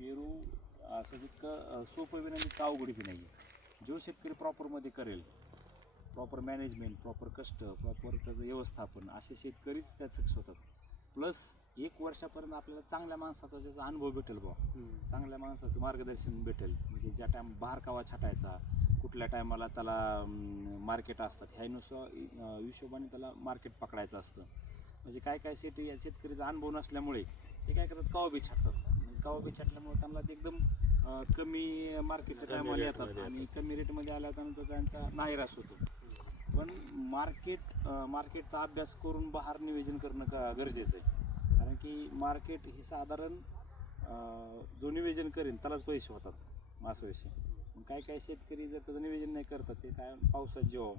पेरू असं जितकं सोपं बी नाही तितकं अवघड बी नाही. जो शेतकरी प्रॉपरमध्ये करेल, प्रॉपर मॅनेजमेंट, प्रॉपर कष्ट, प्रॉपर त्याचं व्यवस्थापन, असे शेतकरीच त्यात सक्सेस होतात. प्लस 1 वर्षापर्यंत आपल्याला चांगल्या माणसाचा त्याचा अनुभव भेटेल बुवा, चांगल्या माणसाचं मार्गदर्शन भेटेल. म्हणजे ज्या टाईम बहार कवा छाटायचा, कुठल्या टायमाला त्याला मार्केट असतात, ह्यानुसार हिशोबाने त्याला मार्केट पकडायचं असतं. म्हणजे काय काय शेतकरीचा अनुभव नसल्यामुळे ते काय करतात, कवा बी छाटतात. कवा बी छाटल्यामुळे त्यांना ते एकदम कमी मार्केटच्या टायमाला येतात आणि कमी रेटमध्ये आल्यानंतर त्यांचा नाईराश होतो. पण मार्केटचा अभ्यास करून बहार नियोजन करणं गरजेचं आहे. कारण की मार्केट हे साधारण जो नियोजन करेन त्यालाच पैसे होतात असं विषय. मग काय काय शेतकरी जर त्याचं नियोजन नाही करतात, ते काय पावसात जेव्हा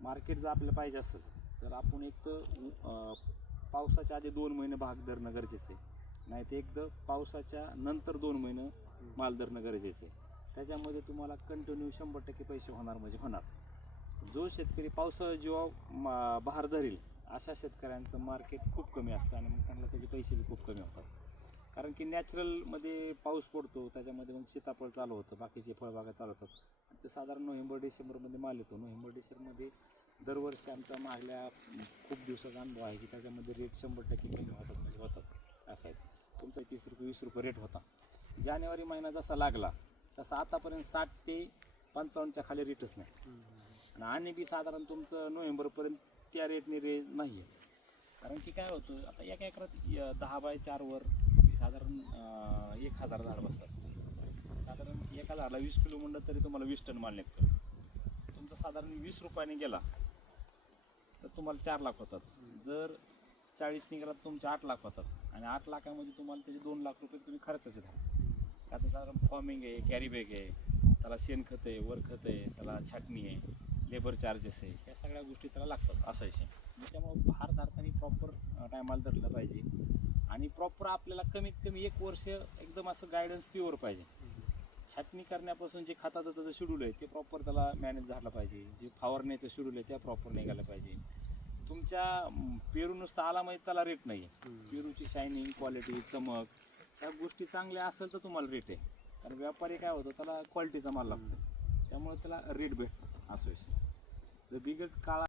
मार्केट जर आपल्याला पाहिजे असेल तर आपण एक तर पावसाच्या आधी 2 महिने भाग धरणं गरजेचं आहे, नाही तर एकदा पावसाच्या नंतर 2 महिने माल धरणं गरजेचं आहे. त्याच्यामध्ये तुम्हाला कंटिन्यू 100% पैसे होणार म्हणजे होणार. जो शेतकरी पावसाळ्यात जेव्हा बहार धरेल अशा शेतकऱ्यांचं मार्केट खूप कमी असतं आणि मग त्यांना त्याचे पैसे बी खूप कमी होतात. कारण की नॅचरलमध्ये पाऊस पडतो, त्याच्यामध्ये मग सीताफळ चालू होतं, बाकीचे फळबागा चालू होतात. ते साधारण नोव्हेंबर-डिसेंबरमध्ये माल येतो. नोव्हेंबर-डिसेंबरमध्ये दरवर्षी आमचा मागल्या खूप दिवसाचा अनुभव आहे की त्याच्यामध्ये रेट 100% कमी होतात म्हणजे होतात असं आहे. तुमचा 30 रुपये 20 रुपये रेट होता. जानेवारी महिना जसा लागला तसा आतापर्यंत 60 ते 55च्या खाली रेटच नाही. आणि बी साधारण तुमचं नोव्हेंबरपर्यंत त्या रेटने नाही आहे. कारण की काय होतं, आता एका एकरात 10 बाय 4 वर साधारण 1000 झाड बसतात. साधारण एका झाडाला 20 किलो म्हणलं तरी तुम्हाला 20 टन माल निघतो. तुमचा साधारण 20 रुपयाने गेला तर तुम्हाला 4 लाख होतात. जर 40 निघाला तर तुमचे 8 लाख होतात आणि 8 लाखामध्ये तुम्हाला त्याचे 2 लाख रुपये तुम्ही खर्चाचे धरा. आता साधारण फॉर्मिंग आहे, कॅरी बॅग आहे, त्याला शेणखत आहे, वरखत आहे, त्याला छाटणी आहे, लेबर चार्जेस आहे, या सगळ्या गोष्टी त्याला लागतात असं आहे. त्याच्यामुळे बहार धरताना प्रॉपर टायमाला धरलं पाहिजे आणि प्रॉपर आपल्याला कमीत कमी 1 वर्ष एकदम असं गायडन्स प्युअर पाहिजे. छाटणी करण्यापासून जे खताचं त्याचं शेड्यूल आहे ते प्रॉपर त्याला मॅनेज झालं पाहिजे. जे फवारण्याचं शेड्यूल आहे त्या प्रॉपर निघालं पाहिजे. तुमच्या पेरू नुसतं आला म्हणजे त्याला रेट नाही आहे. पेरूची शायनिंग, क्वालिटी, चमक ह्या गोष्टी चांगल्या असेल तर तुम्हाला रेट आहे. कारण व्यापारी काय होतं, त्याला क्वालिटीचा माल लागतो, त्यामुळे त्याला रेट भेटतो असं विषय. जर बिगट काळा